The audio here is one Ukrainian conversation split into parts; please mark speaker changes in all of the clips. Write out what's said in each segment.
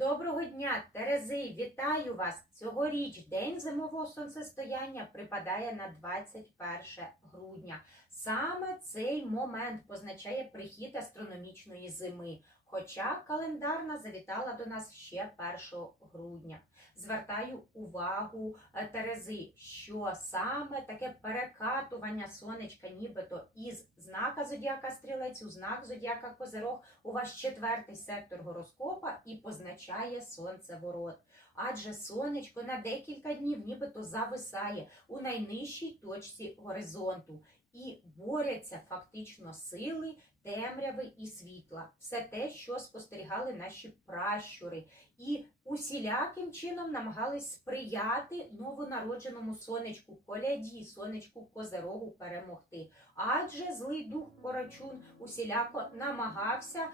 Speaker 1: Доброго дня, Терези! Вітаю вас! Цьогоріч День зимового сонцестояння припадає на 21 грудня. Саме цей момент позначає прихід астрономічної зими. Хоча календарна завітала до нас ще 1 грудня. Звертаю увагу е, Терези, що саме таке перекатування сонечка, нібито із знака зодіака стрілець у знак зодіака Козирог, у вас четвертий сектор гороскопа і позначає сонцеворот. Адже сонечко на декілька днів нібито зависає у найнижчій точці горизонту. І борються фактично сили темряви і світла, все те, що спостерігали наші пращури, і усіляким чином намагались сприяти новонародженому сонечку коляді, сонечку козерогу перемогти. Адже злий дух Корочун усіляко намагався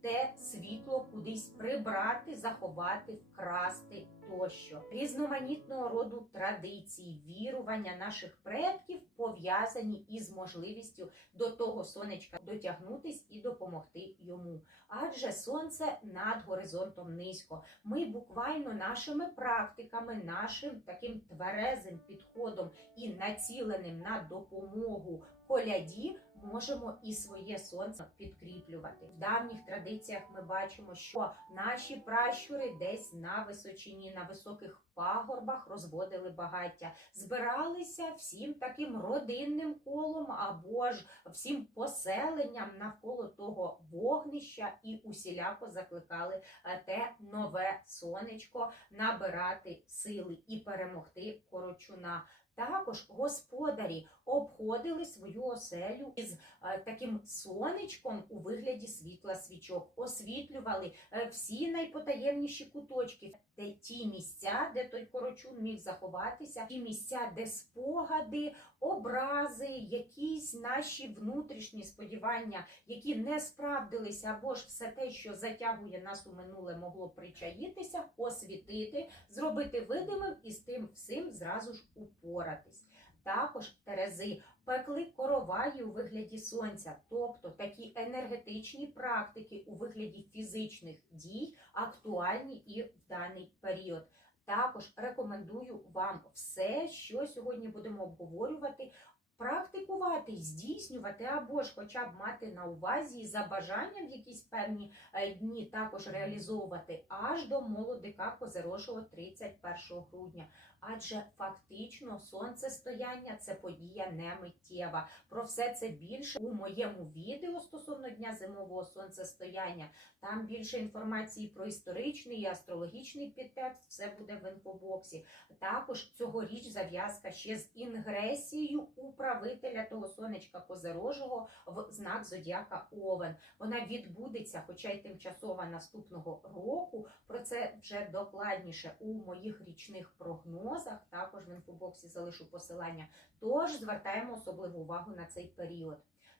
Speaker 1: те світло кудись прибрати, заховати, вкрасти тощо. Різноманітного роду традиції, вірування наших предків пов'язані із можливістю до того сонечка дотягнутись і допомогти йому. Адже сонце над горизонтом низько. Ми буквально нашими практиками, нашим таким тверезим підходом і націленим на допомогу коляді можемо і своє сонце підкріплювати. В давніх традиціях ми бачимо, що наші пращури десь на височині, на високих пагорбах розводили багаття, збиралися всім таким родинним колом або ж всім поселенням навколо того вогнища і усіляко закликали е, те нове сонечко набирати сили і перемогти корочуна. Також господарі обходили свою оселю із е, таким сонечком у вигляді світла свічок, освітлювали е, всі найпотаємніші куточки, де ті місця, де той корочун міг заховатися, ті місця, де спогади, образи, якісь наші внутрішні сподівання, які не справдилися, або ж все те, що затягує нас у минуле, могло причаїтися, освітити, зробити видимим і з тим всім зразу ж упоратись. Також Терези пекли короваї у вигляді сонця, тобто такі енергетичні практики у вигляді фізичних дій актуальні і в даний період. Також рекомендую вам все, що сьогодні будемо обговорювати. Практикувати, здійснювати або ж хоча б мати на увазі за бажанням в якісь певні е, дні також реалізовувати аж до молодика Козерошого 31 грудня. Адже фактично сонцестояння це подія не миттєва. Про все це більше у моєму відео стосовно дня зимового сонцестояння. Там більше інформації про історичний і астрологічний підтекст. Все буде в інфобоксі. Також цьогоріч зав'язка ще з інгресією управителя того сонечка Козирожого в знак зодіака Овен. Вона відбудеться, хоча й тимчасово наступного року. Про це вже докладніше у моїх річних прогнозах. Також в інфобоксі залишу посилання. Тож звертаємо особливу увагу на цей період.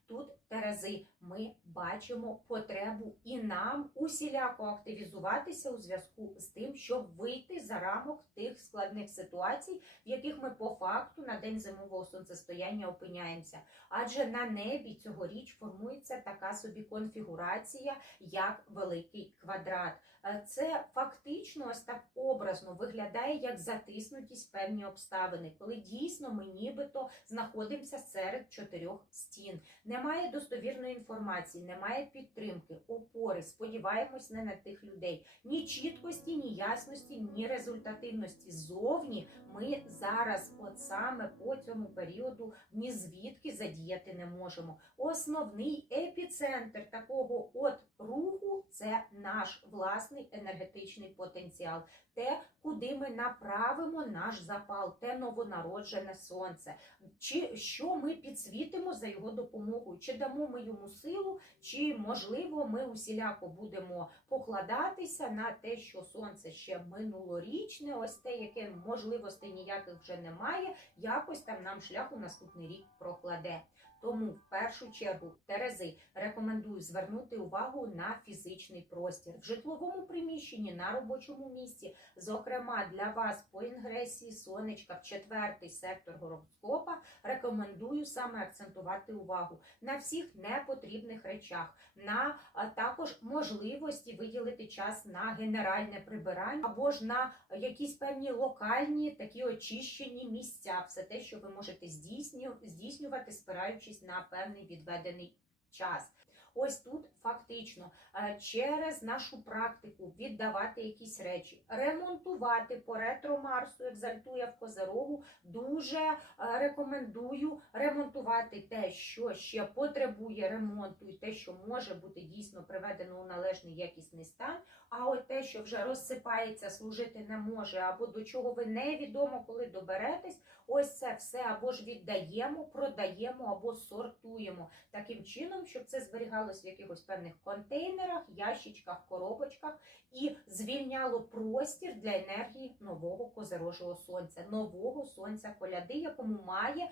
Speaker 1: Тут, Терези, ми бачимо потребу і нам усіляко активізуватися у зв'язку з тим, щоб вийти за рамок тих складних ситуацій, в яких ми по факту на день зимового сонцестояння опиняємося. Адже на небі цьогоріч формується така собі конфігурація, як великий квадрат. Е, Це фактично ось так образно виглядає як затиснутість певні обставини, коли дійсно ми нібито знаходимося серед чотирьох стін. Немає достовірної інформації, немає підтримки, опори. Сподіваємось не на тих людей. Ні чіткості, ні ясності, ні результативності. Зовні ми зараз, от саме по цьому періоду, ні звідки задіяти не можемо. Основний епіцентр такого от руху це наш власний енергетичний потенціал, те, куди ми направимо наш запал, те новонароджене сонце, чи що ми підсвітимо за його допомогою, чи дамо ми йому силу, чи можливо ми усіляко будемо покладатися на те, що сонце ще минулорічне, ось те, яке можливостей ніяких вже немає, якось там нам шлях у наступний рік прокладе. Тому в першу чергу Терези рекомендую звернути увагу на фізичний простір в житловому приміщенні на робочому місці. Зокрема, для вас по інгресії сонечка в четвертий сектор гороскопа рекомендую саме акцентувати увагу на всіх непотрібних речах, на також можливості виділити час на генеральне прибирання або ж на якісь певні локальні такі очищені місця. Все те, що ви можете здійсню- здійснювати, спираючись на певний відведений час. Ось тут фактично е, через нашу практику віддавати якісь речі, ремонтувати по ретро Марсу, екзальтує в Козерогу. Дуже е, рекомендую ремонтувати те, що ще потребує ремонту, і те, що може бути дійсно приведено у належний якісний стан. А от те, що вже розсипається, служити не може, або до чого ви невідомо, коли доберетесь, ось це все або ж віддаємо, продаємо, або сортуємо таким чином, щоб це зберігалось в якихось певних контейнерах, ящичках, коробочках і звільняло простір для енергії нового козерожого сонця, нового сонця коляди, якому має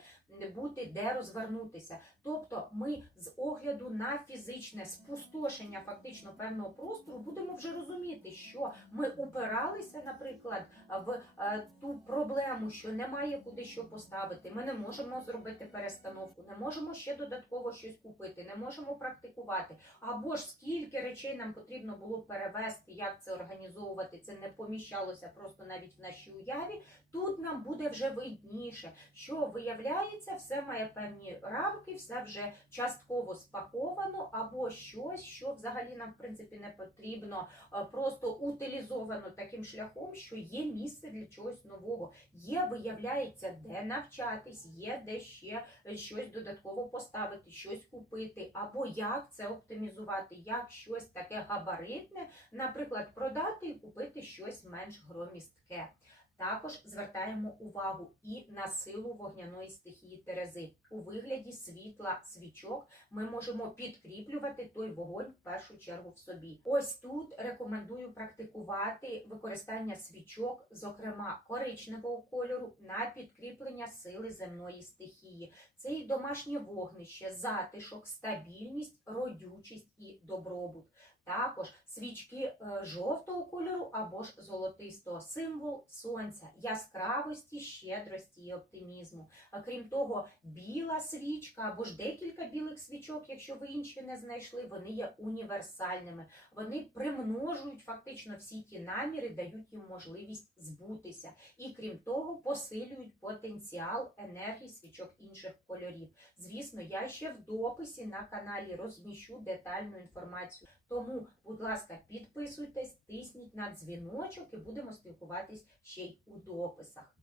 Speaker 1: бути де розвернутися. Тобто, ми з огляду на фізичне спустошення фактично певного простору будемо вже розуміти, що ми упиралися, наприклад, в е, ту проблему, що немає куди що поставити. Ми не можемо зробити перестановку, не можемо ще додатково щось купити, не можемо практикувати. Або ж скільки речей нам потрібно було перевести, як це організовувати, це не поміщалося просто навіть в нашій уяві. Тут нам буде вже видніше, що виявляється, все має певні рамки, все вже частково спаковано, або щось, що взагалі нам в принципі не потрібно, е, просто утилізовано таким шляхом, що є місце для чогось нового. Є, виявляється, де навчатись, є де ще е, щось додатково поставити, щось купити, або як це оптимізувати, як щось таке габаритне, наприклад, продати і купити щось менш громістке. Також звертаємо увагу і на силу вогняної стихії Терези. У вигляді світла свічок ми можемо підкріплювати той вогонь в першу чергу в собі. Ось тут рекомендую практикувати використання свічок, зокрема коричневого кольору, на підкріплення сили земної стихії. Це і домашнє вогнище, затишок, стабільність, родючість і добробут. Також свічки е, жовтого кольору або ж золотистого символ сонця, яскравості, щедрості і оптимізму. А крім того, біла свічка або ж декілька білих свічок, якщо ви інші не знайшли, вони є універсальними. Вони примножують фактично всі ті наміри, дають їм можливість збутися. І крім того, посилюють потенціал енергії свічок інших кольорів. Звісно, я ще в дописі на каналі розміщу детальну інформацію. Тому, будь ласка, підписуйтесь, тисніть на дзвіночок і будемо спілкуватись ще й у дописах.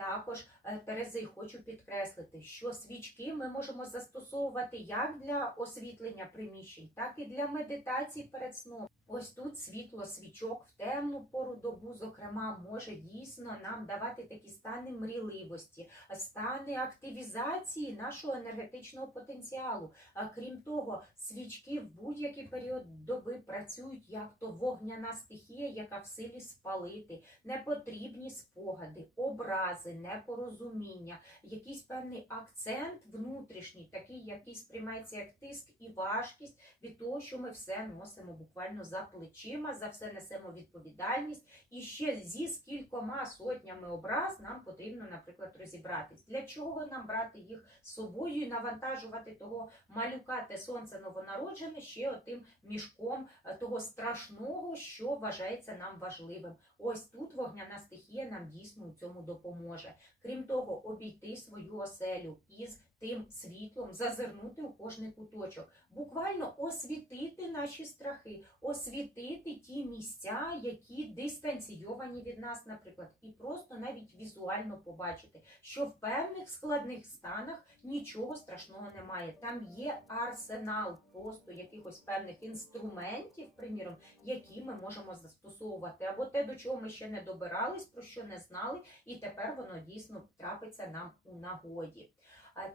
Speaker 1: Також, е, Терези, хочу підкреслити, що свічки ми можемо застосовувати як для освітлення приміщень, так і для медитації перед сном. Ось тут світло свічок в темну пору добу, зокрема, може дійсно нам давати такі стани мрійливості, стани активізації нашого енергетичного потенціалу. А крім того, свічки в будь-який період доби працюють як то вогняна стихія, яка в силі спалити, непотрібні спогади, образи, непорозуміння, якийсь певний акцент внутрішній, такий, який сприймається як тиск і важкість від того, що ми все носимо буквально за плечима, за все несемо відповідальність. І ще зі скількома сотнями образ нам потрібно, наприклад, розібратись. Для чого нам брати їх з собою і навантажувати того малюка, те сонце новонароджене ще отим мішком е, того страшного, що вважається нам важливим. Ось тут вогняна стихія нам дійсно у цьому допоможе. Крім того, обійти свою оселю із тим світлом, зазирнути у кожний куточок, буквально освітити наші страхи, освітити ті місця, які дистанційовані від нас, наприклад, і просто навіть візуально побачити, що в певних складних станах нічого страшного немає. Там є арсенал просто якихось певних інструментів, приміром, які ми можемо застосовувати, або те, до чого ми ще не добирались, про що не знали, і тепер воно дійсно трапиться нам у нагоді.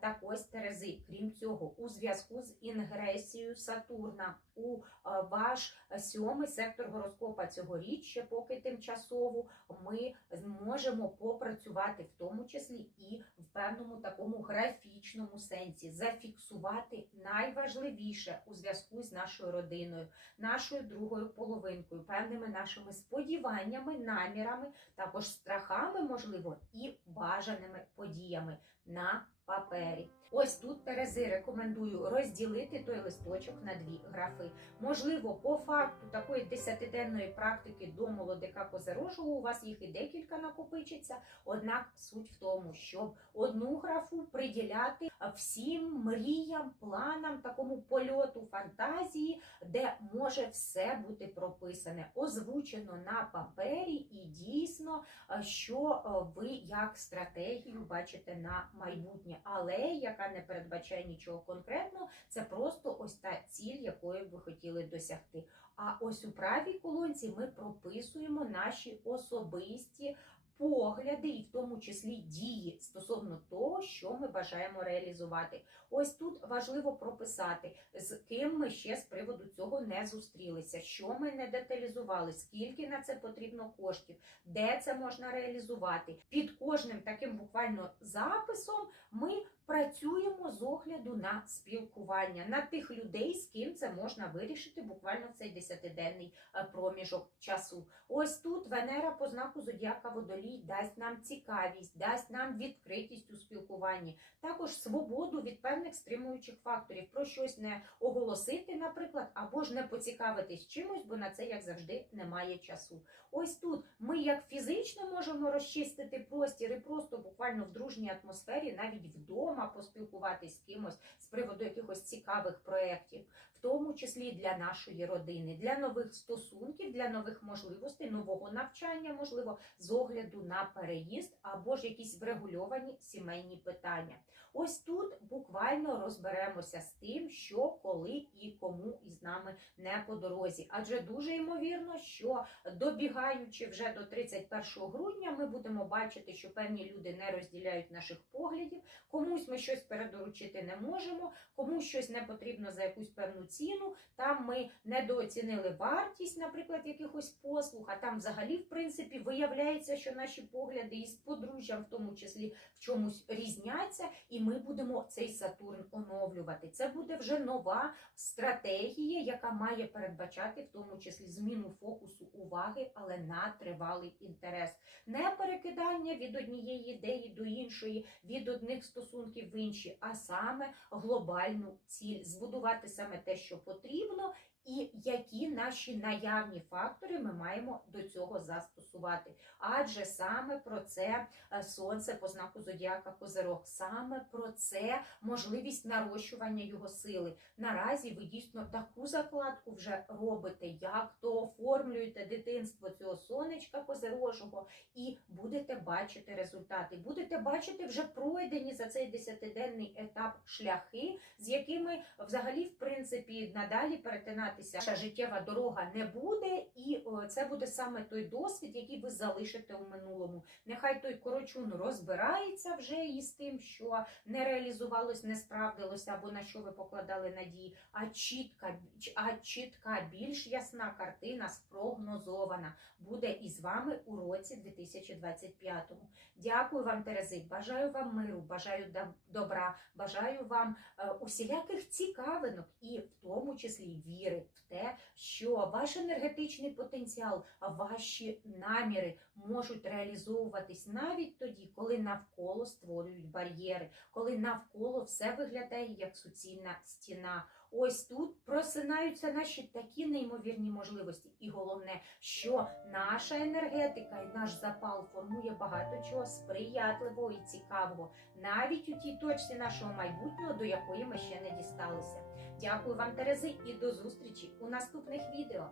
Speaker 1: Так ось Терези, крім цього, у зв'язку з інгресією Сатурна у ваш сьомий сектор гороскопа цьогоріч, ще поки тимчасово ми зможемо попрацювати в тому числі і в певному такому графічному сенсі, зафіксувати найважливіше у зв'язку з нашою родиною, нашою другою половинкою, певними нашими сподіваннями, намірами, також страхами, можливо, і бажаними подіями на папері. Ось тут Терези рекомендую розділити той листочок на дві графи. Можливо, по факту такої десятиденної практики до молодика козерожого у вас їх і декілька накопичиться. Однак суть в тому, щоб одну графу приділяти всім мріям, планам, такому польоту фантазії, де може все бути прописане, озвучено на папері, і дійсно, е, що е, ви як стратегію бачите на майбутнє, але яка не передбачає нічого конкретного, це просто ось та ціль, якої ви хотіли досягти. А ось у правій колонці ми прописуємо наші особисті погляди, і в тому числі дії стосовно того, що ми бажаємо реалізувати. Ось тут важливо прописати, з ким ми ще з приводу цього не зустрілися, що ми не деталізували, скільки на це потрібно коштів, де це можна реалізувати. Під кожним таким буквально записом ми працюємо з огляду на спілкування, на тих людей, з ким це можна вирішити буквально в цей десятиденний е, проміжок часу. Ось тут Венера по знаку Зодіака Водолій дасть нам цікавість, дасть нам відкритість у спілкуванні, також свободу від певних стримуючих факторів, про щось не оголосити, наприклад, або ж не поцікавитись чимось, бо на це, як завжди, немає часу. Ось тут ми як фізично можемо розчистити простір і просто буквально в дружній атмосфері, навіть вдома поспілкуватись з кимось з приводу якихось цікавих проєктів, в тому числі для нашої родини, для нових стосунків, для нових можливостей, нового навчання, можливо, з огляду на переїзд або ж якісь врегульовані сімейні питання. Ось тут буквально розберемося з тим, що коли і кому із нами не по дорозі. Адже дуже ймовірно, що добігаючи вже до 31 грудня, ми будемо бачити, що певні люди не розділяють наших поглядів, комусь ми щось передоручити не можемо, комусь щось не потрібно за якусь певну ціну. Там ми недооцінили вартість, наприклад, якихось послуг, а там взагалі, в принципі, виявляється, що наші погляди із подружжям, в тому числі, в чомусь різняться, і ми будемо цей Сатурн оновлювати. Це буде вже нова стратегія, яка має передбачати в тому числі зміну фокусу уваги, але на тривалий інтерес. Не перекидання від однієї ідеї до іншої, від одних стосунків в інші, а саме глобальну ціль збудувати саме те, що потрібно. І які наші наявні фактори ми маємо до цього застосувати? Адже саме про це е, сонце по знаку зодіака Козирог, саме про це можливість нарощування його сили. Наразі ви дійсно таку закладку вже робите, як то оформлюєте дитинство цього сонечка козирожого, і будете бачити результати. Будете бачити вже пройдені за цей десятиденний етап шляхи, з якими взагалі, в принципі, надалі перетинати Наша життєва дорога не буде, і це буде саме той досвід, який ви залишите у минулому. Нехай той корочун розбирається вже із тим, що не реалізувалось, не справдилося, або на що ви покладали надії. А чітка, а чітка, більш ясна картина спрогнозована буде із вами у році 2025. Дякую вам, Терези. Бажаю вам миру, бажаю добра, бажаю вам е, усіляких цікавинок і в тому числі віри в те, що ваш енергетичний потенціал, ваші наміри можуть реалізовуватись навіть тоді, коли навколо створюють бар'єри, коли навколо все виглядає як суцільна стіна. Ось тут просинаються наші такі неймовірні можливості. І головне, що наша енергетика і наш запал формує багато чого сприятливого і цікавого, навіть у тій точці нашого майбутнього, до якої ми ще не дісталися. Дякую вам, Терези, і до зустрічі у наступних відео.